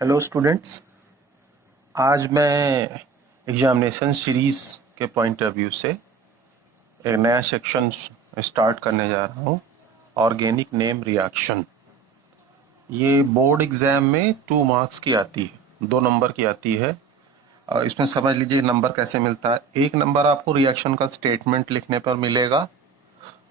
Hello students. आज मैं examination series के पॉइंट ऑफ व्यू से एक नया सेक्शन स्टार्ट करने जा रहा हूँ। Organic name reaction. ये बोर्ड एग्ज़ाम में 2 मार्क्स की आती है, 2 नंबर की आती है। इसमें समझ लीजिए नंबर कैसे मिलता है। 1 नंबर आपको रिएक्शन का स्टेटमेंट लिखने पर मिलेगा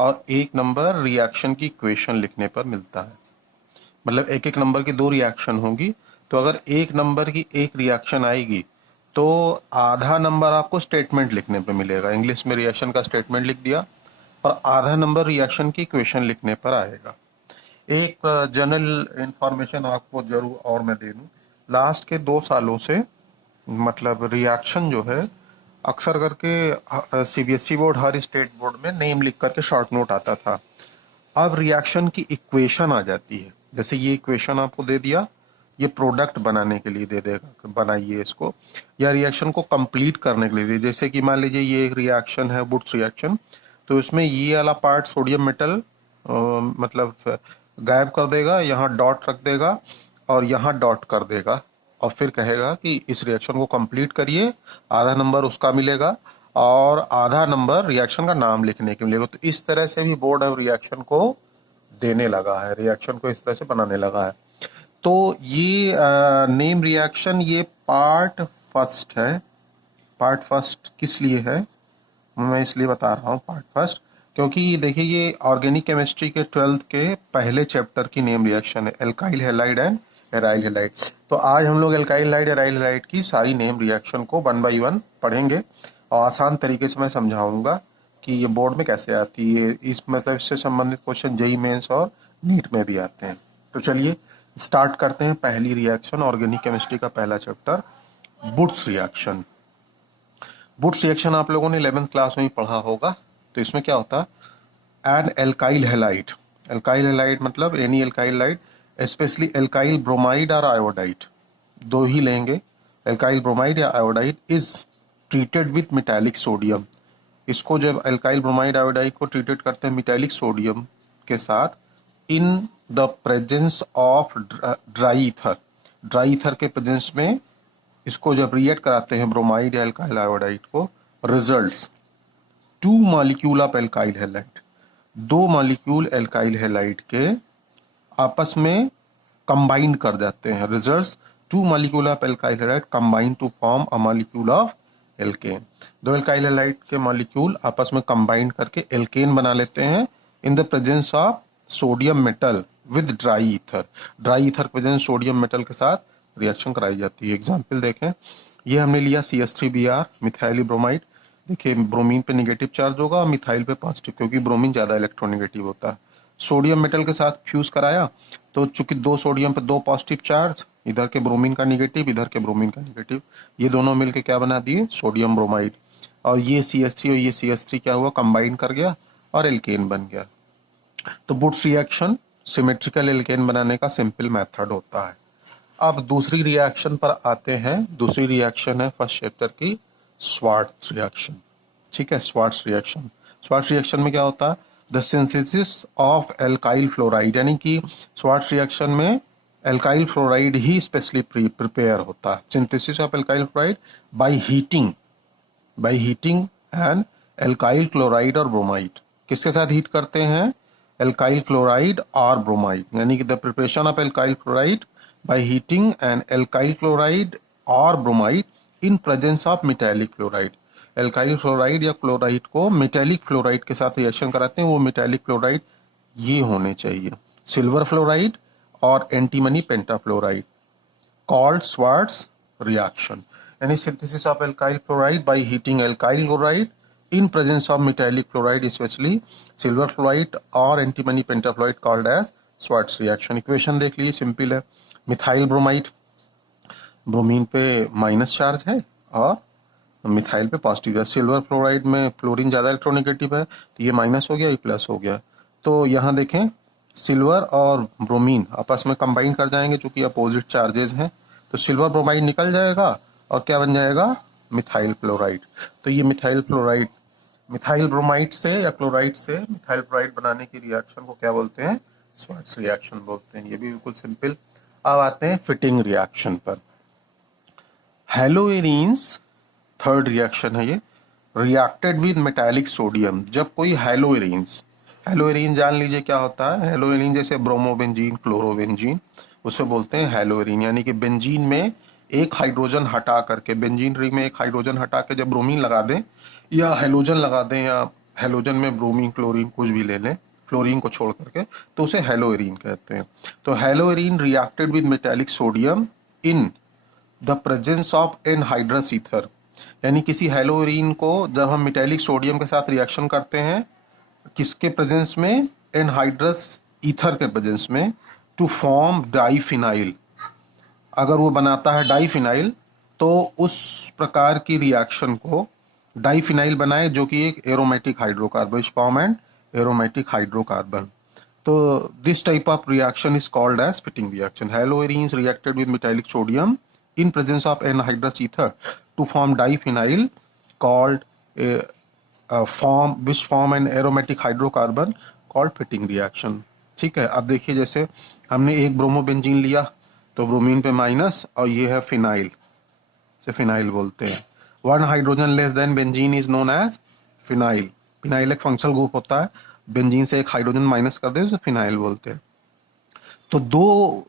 और 1 नंबर रिएक्शन की इक्वेशन लिखने पर मिलता है। मतलब एक एक नंबर की 2 रिएक्शन होंगी। तो अगर 1 नंबर की 1 रिएक्शन आएगी तो आधा नंबर आपको स्टेटमेंट लिखने पे मिलेगा। इंग्लिश में रिएक्शन का स्टेटमेंट लिख दिया और आधा नंबर रिएक्शन की इक्वेशन लिखने पर आएगा। एक जनरल इंफॉर्मेशन आपको जरूर और मैं दे दूं, लास्ट के 2 सालों से मतलब रिएक्शन जो है अक्सर करके सीबीएसई बोर्ड हर स्टेट बोर्ड में नेम लिख करके शॉर्ट नोट आता था। अब रिएक्शन की इक्वेशन आ जाती है। जैसे ये इक्वेशन आपको दे दिया, ये प्रोडक्ट बनाने के लिए दे देगा, बनाइए इसको, या रिएक्शन को कंप्लीट करने के लिए। जैसे कि मान लीजिए ये एक रिएक्शन है, वुड्स रिएक्शन, तो इसमें ये वाला पार्ट सोडियम मेटल मतलब गायब कर देगा, यहाँ डॉट रख देगा और यहाँ डॉट कर देगा और फिर कहेगा कि इस रिएक्शन को कंप्लीट करिए। आधा नंबर उसका मिलेगा और आधा नंबर रिएक्शन का नाम लिखने के मिलेगा। तो इस तरह से भी बोर्ड अब रिएक्शन को देने लगा है, रिएक्शन को इस तरह से बनाने लगा है। तो ये नेम रिएक्शन ये पार्ट फर्स्ट है। पार्ट फर्स्ट किस लिए है मैं इसलिए बता रहा हूँ पार्ट फर्स्ट, क्योंकि देखिए ये ऑर्गेनिक केमिस्ट्री के 12th के पहले चैप्टर की नेम रिएक्शन है, alkyl halide and aryl halide. तो आज हम लोग एल्काइल हैलाइड एराइल हैलाइड की सारी नेम रिएक्शन को 1 बाय 1 पढ़ेंगे और आसान तरीके से मैं समझाऊंगा कि ये बोर्ड में कैसे आती है। इस मतलब इससे संबंधित क्वेश्चन जेईई मेंस और नीट में भी आते हैं। तो चलिए स्टार्ट करते हैं पहली रिएक्शन, ऑर्गेनिक केमिस्ट्री का पहला chapter, Wurtz reaction. Wurtz reaction आप लोगों ने 11th क्लास में ही पढ़ा होगा। तो इसमें क्या होता है, an alkyl halide. Alkyl halide मतलब any alkyl halide, specially alkyl bromide और आयोडाइड, दो ही लेंगे, एल्काइल ब्रोमाइड या iodide, is treated with metallic sodium. इसको जब एल्काइल ब्रोमाइड आयोडाइड को ट्रीटेड करते हैं मेटालिक सोडियम के साथ in the presence of dry ether, dry ether के प्रेजेंस में इसको जब रिएक्ट कराते हैं ब्रोमाइड या एल्काइल आयोडाइड को, results 2 molecule of alkyl halide, 2 molecule alkyl halide के आपस में कंबाइन कर जाते हैं। Results 2 molecule of alkyl halide combine to form a molecule of alkane. 2 alkyl halide के मॉलिक्यूल आपस में कंबाइन करके एल्केन बना लेते हैं in the presence of sodium metal with dry ether. Dry ether presence sodium metal के साथ reaction कराई जाती है। एग्जाम्पल देखें, ये हमने लिया CH3Br मिथाइल ब्रोमाइड। देखिए ब्रोमीन पे निगेटिव चार्ज होगा और मिथाइल पे पॉजिटिव, क्योंकि ब्रोमीन ज्यादा इलेक्ट्रोनेगेटिव होता है। सोडियम मेटल के साथ फ्यूज कराया तो चूंकि 2 सोडियम पे 2 पॉजिटिव चार्ज, इधर के ब्रोमीन का निगेटिव, इधर के ब्रोमीन का निगेटिव, ये दोनों मिलकर क्या बना दिए, सोडियम ब्रोमाइड। और ये CH3 और ये CH3 क्या हुआ, कंबाइन कर गया और एल्केन बन गया। तो वुड्स रिएक्शन सिमेट्रिकल एल्केन बनाने का सिंपल मेथड होता है। अब दूसरी रिएक्शन पर आते हैं। दूसरी रिएक्शन है फर्स्ट चैप्टर की, स्वार्ट्ज रिएक्शन। ठीक है, स्वार्ट्ज रिएक्शन। स्वार्ट्ज रिएक्शन में क्या होता है, the synthesis of alkyl fluoride, यानी कि स्वार्ट्ज रिएक्शन में एल्काइल फ्लोराइड ही स्पेशली प्रिपेयर होता है। Synthesis of alkyl fluoride by heating and alkyl chloride और ब्रोमाइड। किसके साथ हीट करते हैं, एल्काइल क्लोराइड और ब्रोमाइड, यानी कि the preparation of alkyl chloride by heating an alkyl chloride or bromide in presence of metallic fluoride। Alkyl fluoride या chloride को मेटेलिक फ्लोराइड के साथ रिएक्शन कराते हैं। वो मेटेलिक फ्लोराइड ये होने चाहिए, सिल्वर फ्लोराइड और एंटीमनी पेंटाफ्लोराइड, कॉल्ड स्वार्ट्ज रिएक्शन। यानी synthesis of alkyl fluoride by heating alkyl chloride in presence of metallic fluoride, especially silver fluoride और antimony pentafluoride, called as Schwartz reaction। Equation देख लीजिए, simple है। Methyl bromide, bromine पे minus charge है और methyl पे positive है। Silver fluoride में फ्लोरीन ज्यादा इलेक्ट्रोनेगेटिव है, तो ये माइनस हो गया, ये प्लस हो गया। तो यहाँ देखें सिल्वर और ब्रोमीन आपस में कंबाइन कर जाएंगे, चूंकि अपोजिट चार्जेस हैं, तो सिल्वर ब्रोमाइड निकल जाएगा और क्या बन जाएगा, मिथाइल फ्लोराइड। तो ये मिथाइल फ्लोराइड, मिथाइल ब्रोमाइड से या क्लोराइड से मिथाइल फ्लोराइड बनाने की रिएक्शन को क्या बोलते हैं, स्वार्ट्ज रिएक्शन बोलते हैं। ये भी बिल्कुल सिंपल अब आते हैं फिटिंग रिएक्शन पर। हेलोइरीन्स थर्ड रिएक्शन है ये, रिएक्टेड विद मेटालिक सोडियम। जब कोई हेलोइरीन्स, हेलोइरीन जान लीजिए क्या होता है। हेलोइरीन जैसे ब्रोमोबेंजीन, क्लोरोबेंजीन, उसे बोलते हैं हेलोइरीन। यानी कि बेंजीन में एक हाइड्रोजन हटा करके, बेंजीन रिंग में एक हाइड्रोजन हटा के जब ब्रोमीन लगा दें या हेलोजन लगा दें, या हेलोजन में ब्रोमीन क्लोरीन कुछ भी ले लें, फ्लोरीन को छोड़ करके, तो उसे हेलोइरीन कहते हैं। तो haloarene reacted with metallic sodium in the presence of anhydrous ether. यानी किसी हेलोइरीन को जब हम मेटालिक सोडियम के साथ रिएक्शन करते हैं, किसके प्रेजेंस में? एनहाइड्रस ईथर के प्रेजेंस में, टू फॉर्म डाईफिनाइल। अगर वो बनाता है डाईफिनाइल, तो उस प्रकार की रिएक्शन को डाईफिनाइल बनाए, जो कि एक aromatic hydrocarbon, form and aromatic hydrocarbon. तो this type of reaction is called as Fittig reaction. Haloarenes reacted with metallic sodium in presence of anhydrous ether to form diphenyl called which form an aromatic hydrocarbon called fitting reaction। ठीक है, अब देखिए जैसे हमने एक bromobenzene लिया तो bromine पे माइनस, और ये है फिनाइल, से फिनाइल बोलते हैं। One hydrogen less than benzene is known as phenyl. Phenyl एक फंक्शनल ग्रुप होता है, बेंजीन से एक हाइड्रोजन माइनस कर दे तो फिनाइल बोलते हैं। तो दो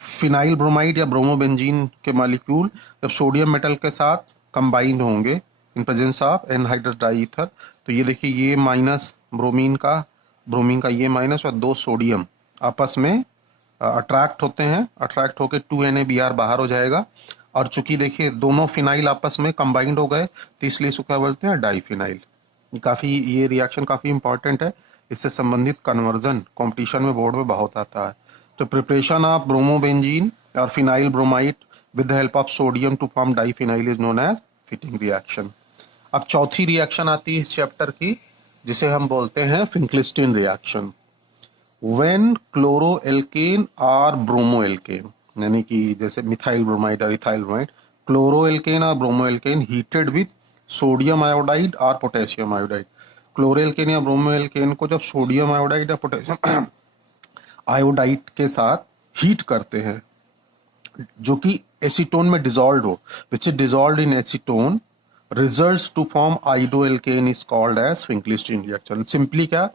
फिनाइल ब्रोमाइड या ब्रोमोबेंजीन के मॉलिक्यूल जब सोडियम मेटल के साथ कंबाइंड होंगे इन प्रेजेंस ऑफ एनहाइड्रस डाईईथर, तो ये देखिए ये माइनस ब्रोमीन का ये माइनस, और दो सोडियम आपस में अट्रैक्ट होते हैं, अट्रैक्ट होकर 2NaBr बाहर हो जाएगा। और चूंकि देखिए दोनों फिनाइल आपस में कंबाइंड हो गए, तो इसलिए इसको क्या बोलते हैं? डाईफिनाइल। ये रिएक्शन काफी इंपॉर्टेंट है, इससे संबंधित कन्वर्जन कॉम्पिटिशन में बोर्ड में बहुत आता है। तो प्रिपरेशन ऑफ ब्रोमोबेंजीन और phenyl bromide with the help of sodium to form diphenyl is known as Fittig reaction. अब चौथी रिएक्शन आती है इस चैप्टर की, जिसे हम बोलते हैं फिंक्लिस्टीन रिएक्शन। व्हेन क्लोरोएल्केन और ब्रोमोएल्केन, यानी कि जैसे मिथाइल ब्रोमाइड और इथाइल ब्रोमाइड, क्लोरोएल्केन और ब्रोमोएल्केन हीटेड विद सोडियम आयोडाइड और पोटेशियम आयोडाइड। क्लोरोएल्केन या ब्रोमोएल्केन को जब सोडियम आयोडाइड या पोटेशियम आयोडाइड के साथ हीट करते हैं, जो कि एसीटोन में डिसॉल्व हो, which is dissolve in acetone, results to form iodoalkane is called as Finkelstein reaction। Simply क्या,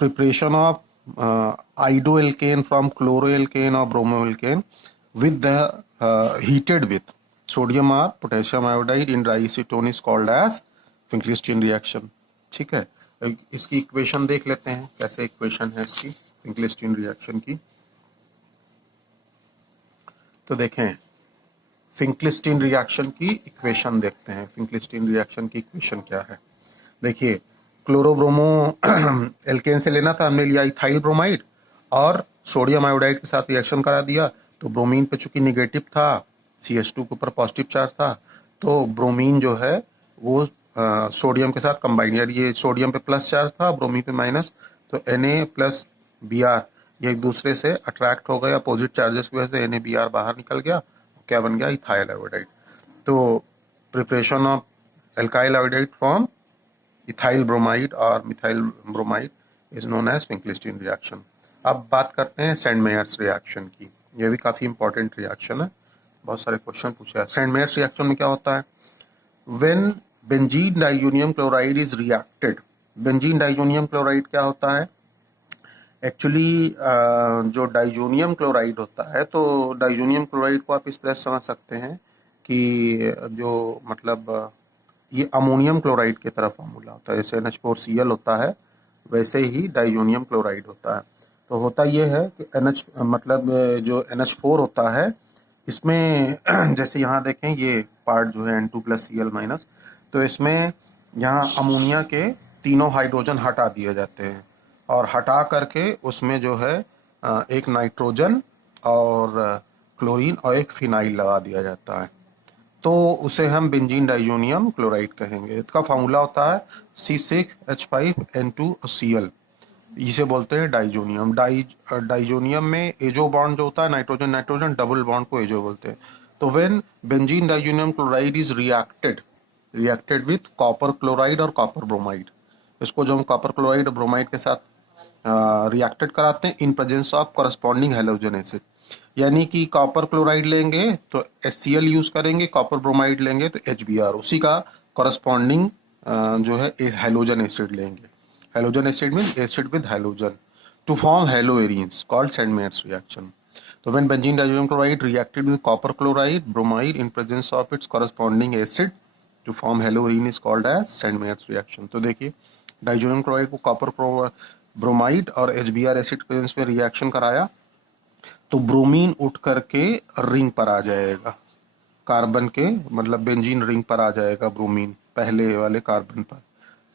preparation of iodoalkane from chloroalkane or bromoalkane with the heated with sodium or potassium iodide in diacetone is called as Finkelstein reaction। ठीक है, इसकी equation देख लेते हैं, कैसे equation है इसकी फिंक्लिस्टीन रिएक्शन की। तो देखें फिंक्लिस्टीन रिएक्शन की इक्वेशन देखते हैं। फिंक्लिस्टीन रिएक्शन की इक्वेशन क्या है? देखिए, क्लोरोब्रोमो एल्केन से लेना था, हमने लिया इथाइल ब्रोमाइड और सोडियम आयोडाइड के साथ रिएक्शन करा दिया। तो ब्रोमीन पे चूंकि निगेटिव था, CH2 के ऊपर पॉजिटिव चार्ज था, तो ब्रोमीन जो है वो सोडियम के साथ कंबाइन, यानी ये सोडियम पे प्लस चार्ज था, ब्रोमीन पे माइनस, तो Na प्लस Br ये एक दूसरे से अट्रैक्ट हो गए, अपोजिट चार्जेस की वजह से NaBr बाहर निकल गया, क्या बन गया? Ethyl iodide. तो preparation of alkyl iodide from ethyl bromide और methyl bromide is known as Finkelstein reaction. अब बात करते हैं सेंडमेयर्स रिएक्शन की। ये भी काफी इंपॉर्टेंट रिएक्शन है, बहुत सारे क्वेश्चन पूछे हैं। सेंडमेयर्स रिएक्शन में क्या होता है? When benzene diazonium chloride is reacted. Benzene diazonium chloride क्या होता है? एक्चुअली जो डाइजोनियम क्लोराइड होता है, तो डाइजोनियम क्लोराइड को आप इस तरह समझ सकते हैं कि जो मतलब ये अमोनियम क्लोराइड की तरह फॉर्मूला होता है। जैसे NH4Cl होता है, वैसे ही डाइजोनियम क्लोराइड होता है। तो होता ये है कि मतलब जो NH4 होता है, इसमें जैसे यहाँ देखें ये पार्ट जो है N2+Cl-, तो इसमें यहाँ अमोनिया के तीनों हाइड्रोजन हटा दिए जाते हैं, और हटा करके उसमें जो है एक नाइट्रोजन और क्लोरीन और एक फिनाइल लगा दिया जाता है, तो उसे हम बेंजीन डाइजोनियम क्लोराइड कहेंगे। इसका फार्मूला होता है C6H5N2Cl, इसे बोलते हैं डाइजोनियम। डाइजोनियम में एजो बॉन्ड जो होता है, नाइट्रोजन नाइट्रोजन डबल बॉन्ड को एजो बोलते हैं। तो when benzene diazonium chloride is reacted with copper chloride और कॉपर ब्रोमाइड, इसको जो हम कॉपर क्लोराइड और ब्रोमाइड के साथ रिएक्टेड कराते हैं in presence of corresponding halogen acid, यानी कि कॉपर क्लोराइड लेंगे तो HCl यूज करेंगे, कॉपर ब्रोमाइड लेंगे तो HBr, उसी का कॉरस्पॉन्डिंग जो है हैलोजन एसिड लेंगे। Halogen acid mean acid with halogen to form haloarenes called Sandmeyer's reaction. तो when benzene diazoxide chloride reacted with copper chloride bromide in presence of its corresponding acid to form haloarine is called as Sandmeyer's reaction। तो देखिए diazonium chloride को copper bromide और HBr acid के presence में reaction कराया तो bromine उठ करके रिंग पर आ जाएगा, कार्बन के मतलब बेंजीन रिंग पर आ जाएगा ब्रोमीन पहले वाले कार्बन पर।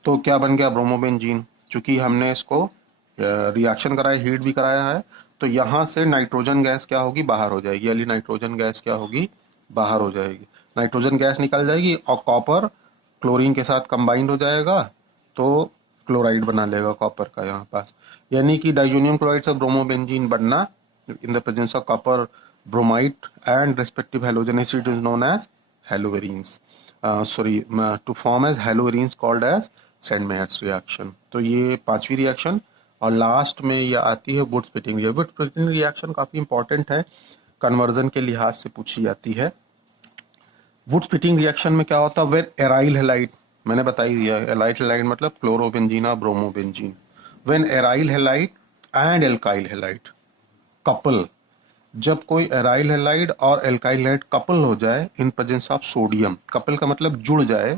तो क्या बन गया ब्रोमोबेंजीन। चूंकि हमने इसको रिएक्शन कराया, हीट भी कराया है, तो यहाँ से नाइट्रोजन गैस क्या होगी, बाहर हो जाएगी। यानी नाइट्रोजन गैस क्या होगी, बाहर हो जाएगी। नाइट्रोजन गैस निकल जाएगी और कॉपर क्लोरीन के साथ कंबाइंड हो जाएगा तो क्लोराइड बना लेगा कॉपर का यहाँ पास। यानी कि डाइजोनियम क्लोराइड से ब्रोमोबेंजीन बनना in the presence of copper bromide and respective halogen acid is known as haloarenes, to form as haloarenes called as Sandmeyer's reaction। तो ये पांचवी रिएक्शन और लास्ट में ये आती है would Fittig reaction. Would Fittig reaction काफी इंपॉर्टेंट है, कन्वर्जन के लिहाज से पूछी जाती है। वुड स्प्लिटिंग रिएक्शन में क्या होता है, वेन एराइल हैलाइड, मैंने बता ही दिया, एराइल हैलाइड मतलब क्लोरोबेंजीन और bromobenzene. When aryl halide and alkyl halide couple, जब कोई एराइल हैलाइड और एल्काइल हैलाइड कपल हो जाए in presence of sodium, couple का मतलब जुड़ जाए,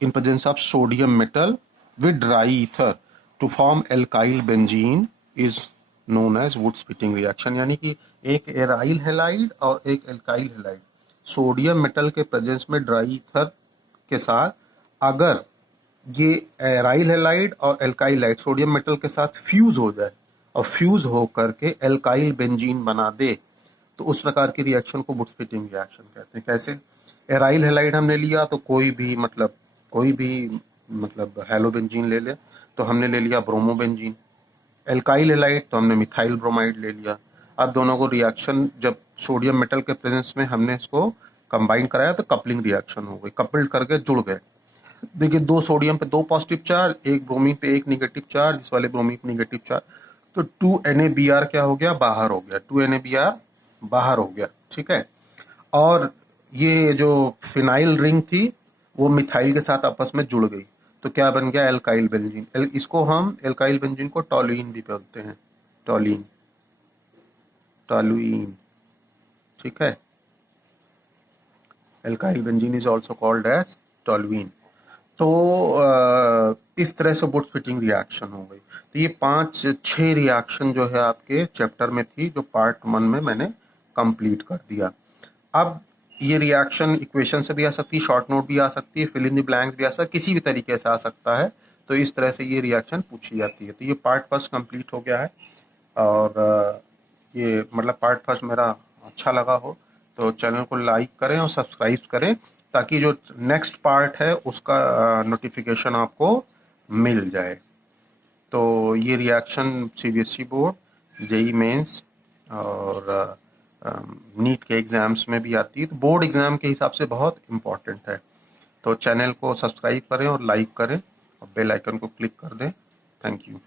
in presence of sodium metal with dry ether to form alkyl benzene is known as वुड स्प्लिटिंग रिएक्शन। यानी कि एक एराइल हैलाइड और एक एल्काइल हैलाइड सोडियम मेटल के प्रेजेंस में ड्राई ईथर के साथ, अगर ये एराइल हैलाइड और एल्काइल हैलाइड सोडियम मेटल के साथ फ्यूज हो जाए और फ्यूज हो करके एल्काइल बेंजीन बना दे, तो उस प्रकार की रिएक्शन को वुड स्प्लिटिंग रिएक्शन कहते हैं। कैसे, एराइल हैलाइड हमने लिया तो कोई भी मतलब हैलोबेंजीन ले ले, तो हमने ले लिया ब्रोमोबेंजीन। एल्काइल हैलाइड तो हमने मिथाइल ब्रोमाइड ले लिया। अब दोनों को रिएक्शन जब सोडियम मेटल के प्रेजेंस में हमने इसको कंबाइन कराया तो कपलिंग रिएक्शन हो गई, कपल्ड करके जुड़ गए। देखिए दो सोडियम पे दो पॉजिटिव चार्ज, एक ब्रोमीन पे एक निगेटिव चार्ज, इस वाले ब्रोमीन पे निगेटिव चार्ज, तो 2NaBr क्या हो गया, बाहर हो गया, 2NaBr बाहर हो गया। ठीक है, और ये जो फिनाइल रिंग थी वो मिथाइल के साथ आपस में जुड़ गई, तो क्या बन गया, एल्काइल बेंजीन। इसको हम एल्काइल बेंजीन को टॉलुइन भी बोलते हैं, टॉलुइन, टॉलुइन। ठीक है, alkyl benzene is also called as toluene. तो इस तरह से वुड स्प्लिटिंग रिएक्शन हो गई। तो ये 5-6 रिएक्शन जो है आपके चैप्टर में थी, जो पार्ट 1 में मैंने कंप्लीट कर दिया। अब ये रिएक्शन इक्वेशन से भी आ सकती है, शॉर्ट नोट भी आ सकती है, फिल इन द ब्लैंक भी आ सकता है, किसी भी तरीके से आ सकता है। तो इस तरह से ये रिएक्शन पूछी जाती है। तो ये पार्ट 1 कंप्लीट हो गया है, और ये मतलब पार्ट 1 मेरा अच्छा लगा हो तो चैनल को लाइक करें और सब्सक्राइब करें, ताकि जो नेक्स्ट पार्ट है उसका नोटिफिकेशन आपको मिल जाए। तो ये reaction CBSE board, JEE mains और नीट के एग्जाम्स में भी आती है, तो बोर्ड एग्जाम के हिसाब से बहुत इम्पोर्टेंट है। तो चैनल को सब्सक्राइब करें और लाइक करें और बेल आइकन को क्लिक कर दें। Thank you.